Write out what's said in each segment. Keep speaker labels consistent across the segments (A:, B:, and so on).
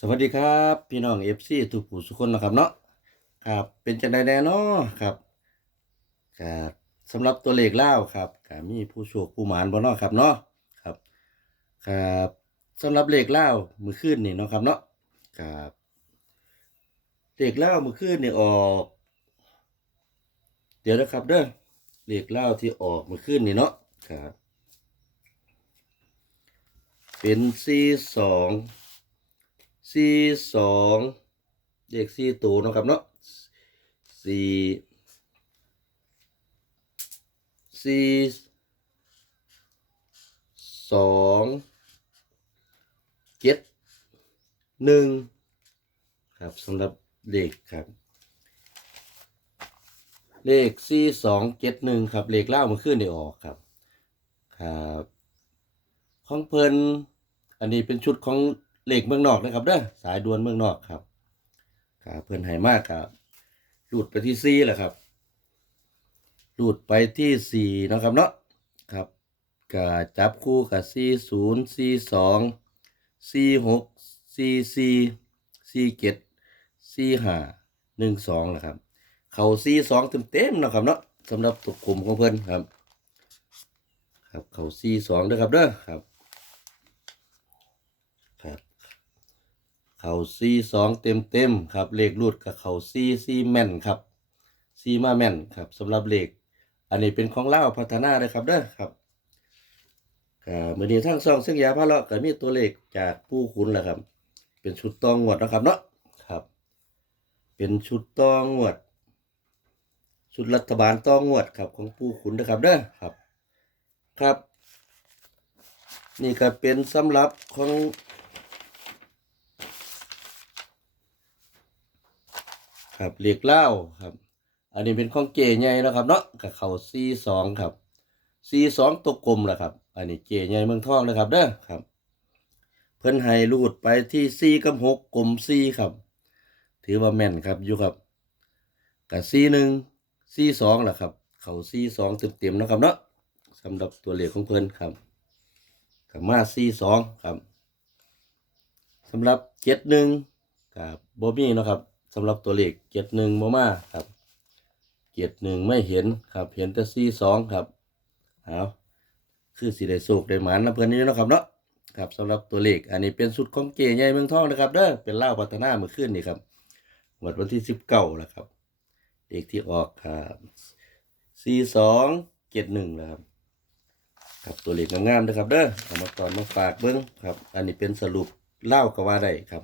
A: สวัสดีครับพี่น้องเอฟซีทุกผู้ทุกคนนะครับเนาะครับเป็นจังไดแน่เนาะครับครับสำหรับตัวเลขเล่าครับก็มีผู้โชคผู้หมานบ่เนาะครับเนาะครับครับสำหรับเลขเล่ามือคืนนี่เนาะครับเนาะครับเลขเล่ามือคืนนี่ออก เดี๋ยวนะครับเด้อเลขเล่าที่ออกมือคืนนี่เนาะครับเป็นซีสอง สี่สองเลขสี่ตัวนะครับเนาะสี่สี่สองเจ็ดหนึ่งครับสำหรับเลขครับ เลขสี่สองเจ็ดหนึ่งครับ เลขเล่ามันขึ้นได้ออกครับ ครับ ของเพลินอันนี้เป็นชุดของ เลขเมืองนอกนะครับเด้อสายด่วนเมืองนอกครับครับเพิ่อนให้มากครับรูดไปที่สี่แหละครับรูดไปที่สี่นะครับเนาะครับก็จับคู่กับสี่ศูนย์สี่สองสี่หกสี่สี่สี่เจ็ดสี่ห้าหนึ่งสองแหละครับ เขาสี่สองเต็มเต็มนะครับเนาะสำหรับตัวกลุ่มของเพิ่อนครับ ครับเขาสี่สองเด้อครับเด้อครับครับ เข่าซีสองเต็มเต็มๆครับเลขรูดกับเข่าซีซีแม่นครับซีมาแม่นครับสำหรับเลขอันนี้เป็นของเล่าพัฒนาเลยครับเด้อครับก็มือนี้ทั้งสองเส้นยาพระเลาะก็มีตัวเลขจากผู้ขุนแหละครับ เป็นชุดตองงวดนะครับเนาะครับ เป็นชุดตองงวด ชุดรัฐบาลตองงวดครับของผู้ขุนนะครับเด้อครับครับ นี่ก็เป็นสำหรับของ ครับเหล็กเหล้าครับ อันนี้เป็นของเจใหญ่แล้วครับเนาะกับเขาซีสองครับซีสองตัวกลมแหละครับ อันนี้เจใหญ่เมืองทองนะครับเด้อครับ เพิ่นให้รูดไปที่ซีกับหกกลมซีครับ ถือว่าแม่นครับอยู่ครับกับซีหนึ่งซีสองแหละครับ เขาซีสองเต็มๆนะครับเนาะสำหรับตัวเลขของเพิ่นครับกับมาสี่สองครับสำหรับเจ็ดหนึ่งกับโบมี่นะครับ สำหรับตัวเลขเจ็ดหนึ่งโมมาครับเจ็ดหนึ่งไม่เห็นครับ เห็นแต่สีสองครับเอาคือสีได้โศกได้หมานนะเพื่อนนี้นะครับเนาะครับสำหรับตัวเลขอันนี้เป็นสุดของเก๋ใหญ่เมืองทองนะครับเด้อเป็นเล่าพัฒนาเมื่อคืนนี่ครับหมดวันที่สิบเก้าแล้วครับเลขที่ออกครับสี่สองเจ็ดหนึ่งนะครับครับตัวเลขงามๆนะครับเด้อเอามาตอนมาฝากเบิ้งครับ อันนี้เป็นสรุปเล่ากว่าได้ครับ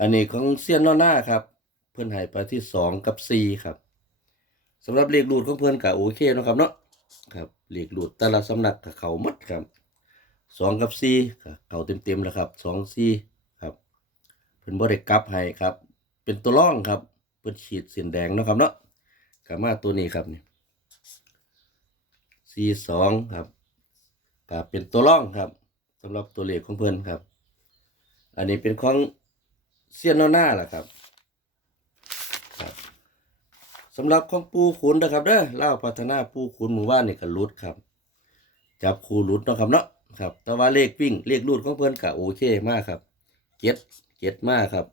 A: อันนี้ของเซียนนอหน้าครับ เพื่อนหายไปที่สองกับสี่ครับสำหรับเลขรูดของเพื่อนกับโอเคนะครับเนาะครับเลขรูดแต่ละสำนักกับเขาหมดครับสองกับสี่ก็เขาเต็มๆแล้วครับสองสี่ครับเพิ่อนบ่ได้กลับให้ครับ เป็นตัวร่องครับเพิ่นฉีดเส้นแดงนะครับเนาะกับมาตัวนี้ครับนี่สี่สองครับก็เป็นตัวร่องครับสำหรับตัวเลขของเพื่อนครับ อันนี้เป็นของ เซียนโนหน้าแหละครับครับสำหรับของปูขุนนะครับเด้อเล่าพัฒนาปูขุนหมู่บ้านนี่ก็รุดครับ จับคูรุดเนาะครับเนาะครับ แต่ว่าเลขวิ่งเลขรูดของเพื่อนก็โอเคมากครับเจ็ดเจ็ดมากครับ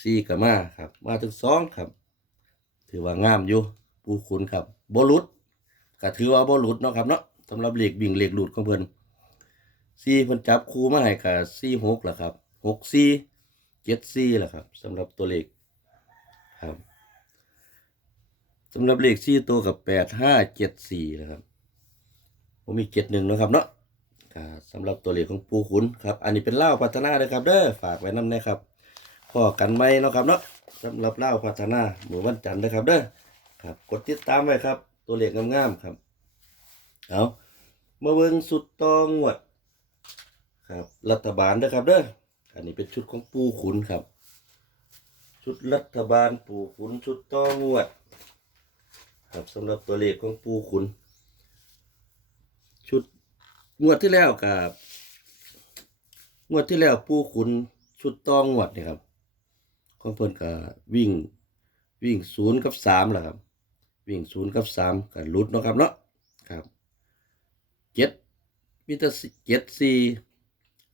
A: สี่ก็มาครับ มาถึงสองครับ ถือว่างามอยู่ปูขุนครับบรุดก็ถือว่าบ่หลุดเนาะครับเนาะสำหรับเลขวิ่งเลขหลุดของเพิ่อนสี่เพิ่นจับคูมาให้ก็สี่หกแหละครับหกสี่ เจ็ดสี่แหละครับสำหรับตัวเลขครับสำหรับเลขสี่ตัวกับแปดห้าเจ็ดสี่นะครับผมมีเจ็ดหนึ่งนะครับเนาะสำหรับตัวเลขของปูขุนครับ อันนี้เป็นเล่าพัฒนาเลยครับเด้อฝากไว้น้ำนะครับพอกันไหมเนาะครับเนาะสำหรับเล่าพัฒนาหมู่วันจันทร์นะครับเด้อครับ กดติดตามไว้ครับ ตัวเลขงามๆครับเอามาเบิ่งสุดตองวดครับ รัฐบาลนะครับเด้อ อันนี้เป็นชุดของปูขุนครับ ชุดรัฐบาลปูขุนชุดต้องวด ครับสำหรับตัวเลขของปูขุน ชุดงวดที่แล้วกับงวดที่แล้วปูขุนชุดต้องวดนี่ครับของเพิ่นก็วิ่งวิ่งศูนย์กับสามแหละครับ วิ่งศูนย์กับสามกับลุดเนาะครับเนาะครับเจ็ดมิตรเจ็ดสี่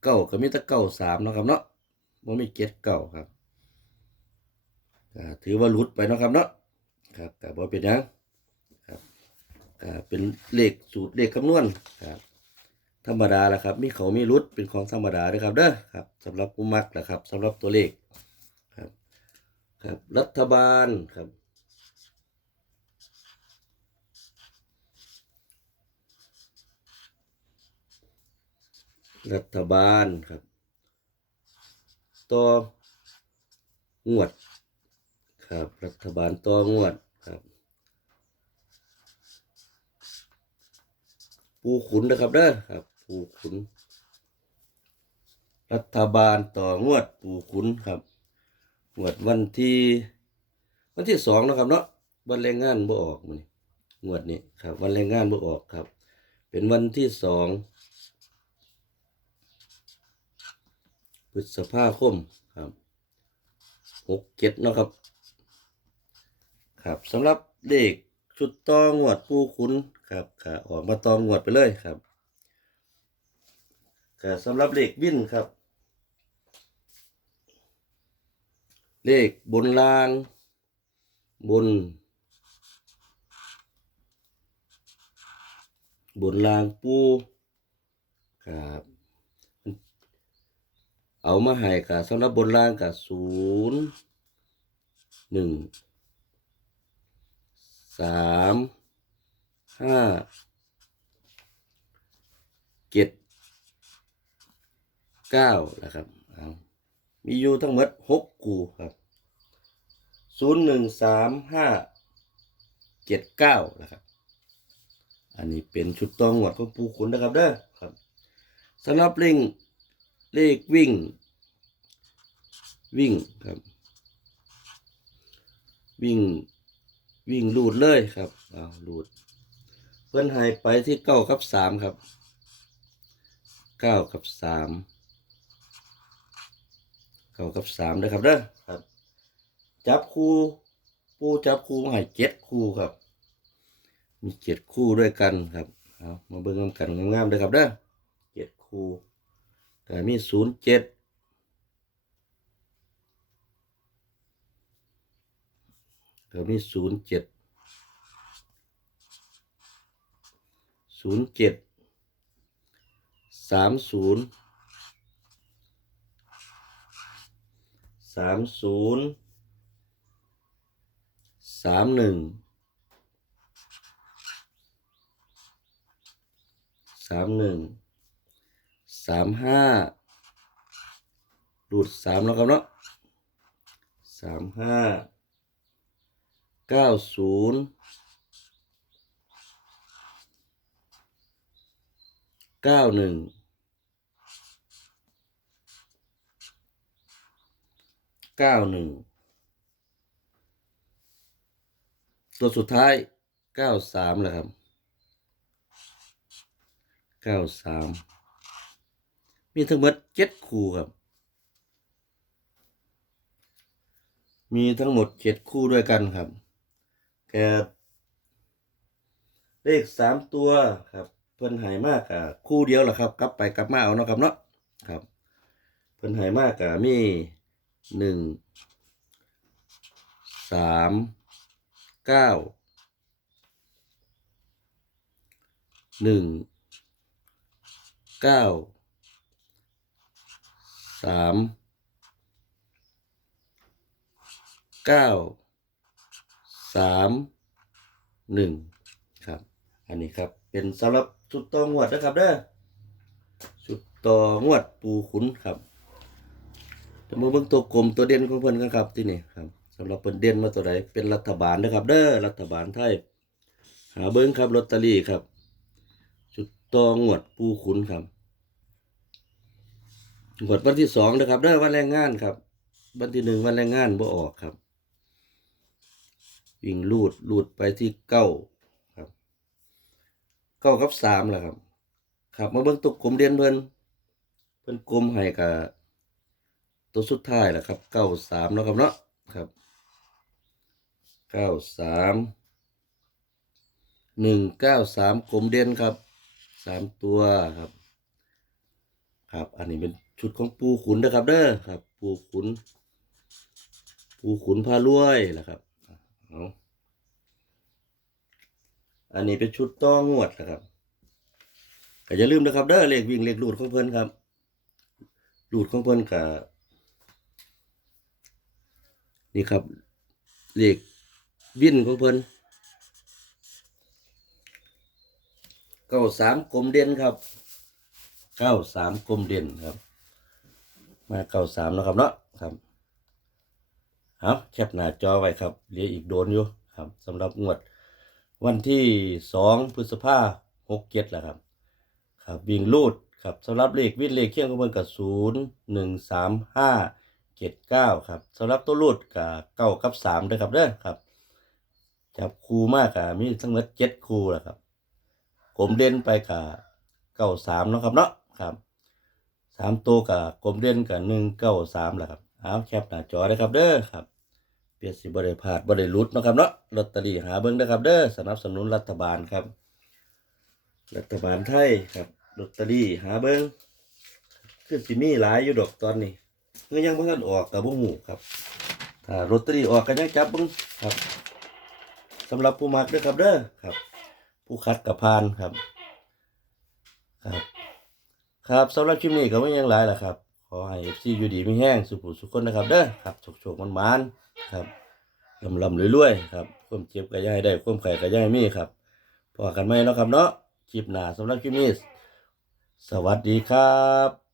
A: เก้ากับมิตรเก้าสามเนาะครับเนาะบ่มีเจ็ดเก้าครับถือว่าหลุดไปเนาะครับเนาะครับก็บ่เป็นยังครับเป็นเลขสูตรเลขคำนวณครับธรรมดาแหละครับ มีเขามีรุดเป็นของธรรมดาเด้อครับเด้อครับสำหรับผู้มักแหละครับสำหรับตัวเลขครับครับรัฐบาลครับ รัฐบาลครับ ต่องวด ครับ รัฐบาลต่องวดครับปูขุนนะครับเด้อครับปูขุน รัฐบาลต่องวดปูขุนครับงวดวันที่ วันที่สองนะครับเนาะวันแรงงานบ่ออกมันงวดนี้ครับ วันแรงงานบ่ออกครับ เป็นวันที่สอง พฤษภาคมครับหกเจ็ดเนาะครับ ครับสำหรับเด็กชุดตองวดผู้คุณครับก็ออกมาตองวดไปเลยครับก็สำหรับเลขวินครับ เลขบนล่าง บน บนล่างปูครับ เอามาให้กับสำหรับบนล่างกับศูนย์หนึ่งสามห้าเจ็ดเก้านะครับเอามีอยู่ทั้งหมดหกกูครับศูนย์หนึ่งสามห้าเจ็ดเก้านะครับ อันนี้เป็นชุดตองหวดของปูขุนนะครับเด้อครับสำหรับเลขเลขวิ่ง วิ่งครับ วิ่งวิ่งลูดเลยครับอ้าวลูดเพื่อนหายไปที่เก้ากับสามครับเก้ากับสามเก้ากับสามนะครับเด้อครับ จับคู่ปูจับคู่มาให้เจ็ดคู่ครับ มีเจ็ดคู่ด้วยกันครับเอามาเบิ่งนำกันงามๆเลยครับเด้อเจ็ดคู่แต่มีศูนย์เจ็ด ก็มีศูนย์เจ็ดศูนย์เจ็ดสามศูนย์สามศูนย์สามหนึ่งสามหนึ่งสามห้าหลุดสามแล้วครับเนาะสามห้า เก้าศูนย์เก้าหนึ่งเก้าหนึ่งตัวสุดท้ายเก้าสามแหละครับเก้าสามมีทั้งหมดเจ็ดคู่ครับ มีทั้งหมดเจ็ดคู่ด้วยกันครับ แกเลขสามตัวครับ เพิ่นหายมากอะคู่เดียวแหละครับ กลับไปกลับมาเอาเนาะครับเนาะครับ เพิ่นหายมากอะมีหนึ่งสามเก้าหนึ่งเก้าสามเก้า สามหนึ่งครับ อันนี้ครับเป็นสำหรับชุดต่องวดนะครับเด้อชุดต่องวดปูขุนครับจะมาเบิ่งตัวกลมตัวเด่นของเพิ่นกันครับที่นี่ครับสำหรับเพิ่นเด่นมาตัวใดเป็นรัฐบาลนะครับ เด้อรัฐบาลไทยหาเบิ่งครับลอตเตอรี่ครับ ชุดต่องวดปูขุนครับงวดวันที่สองนะครับเด้อวันแรงงานครับ วันที่หนึ่งวันแรงงานบ่ออกครับ วิ่งลูดลูดไปที่เก้าครับเก้ากับสามแหละครับ ครับมาเบิ่งตัวกลมเด่นเพิ่นเพิ่นกลมให้กับตัวสุดท้ายแหละครับเก้าสามแล้วครับเนาะครับเก้าสามหนึ่งเก้าสามกลมเด่นครับสามตัวครับ ครับ อันนี้เป็นชุดของปูขุนนะครับเด้อครับ ปูขุน ปูขุนพารวยนะครับ อันนี้เป็นชุดต้องงวดนะครับก็อย่าลืมนะครับเด้อเลขวิ่งเลขหลุดของเพิ่นครับหลุดของเพิ่นกับนี่ครับเลขวิ่นของเพิ่นเก้าสามกลมเด่นครับเก้าสามกลมเด่นครับ มาเก้าสามนะครับเนาะครับ เอาแคปหน้าจอไว้ครับเหลืออีกโดนอยู่ครับสำหรับงวดวันที่สองพฤษภาหกเจ็ดแหละครับ ครับวิ่งลูดครับสำหรับเลขวิ่งเลขเคียงกับเบนกับศูนย์หนึ่งสามห้าเจ็ดเก้าครับสำหรับตัวลูดกับเก้ากับสามด้วยครับเด้อครับจับคูมากกับมีทั้งหมดเจ็ดคูแหละครับกลมเด่นไปกับเก้าสามเนาะครับเนาะครับสามตัวกับกลมเด่นกับหนึ่งเก้าสามแหละครับ เอาแคปหน้าจอได้ครับเด้อครับเปลี่ยนสิบริพาดบริรุดนะครับเนาะลอตเตอรี่หาเบิ้งนะครับเด้อสนับสนุนรัฐบาลครับ รัฐบาลไทยครับลอตเตอรี่หาเบิ้งคือสิมีหลายอยู่ดอกตอนนี้เงินยังบ่ทันออกกับบ่ฮู้ครับถ้าลอตเตอรี่ออกก็ยังจับเบิ่งครับสำหรับผู้มักด้อครับเด้อครับ ผู้คัดกับพานครับ ครับ ครับสำหรับคลิปนี้ก็ไม่ยังหลายแหละครับ ขอให้เอฟซีอยู่ดีไม่แห้งสุขสุขคนนะครับเด้อครับโชคๆมันมันๆครับลำลำรวยๆครับความเจ็บก็อย่ายได้ความไข่ก็อย่ายมีครับพอกันไหมเนาะครับเนาะคลิปหน้าสำหรับคลิปนี้สวัสดีครับ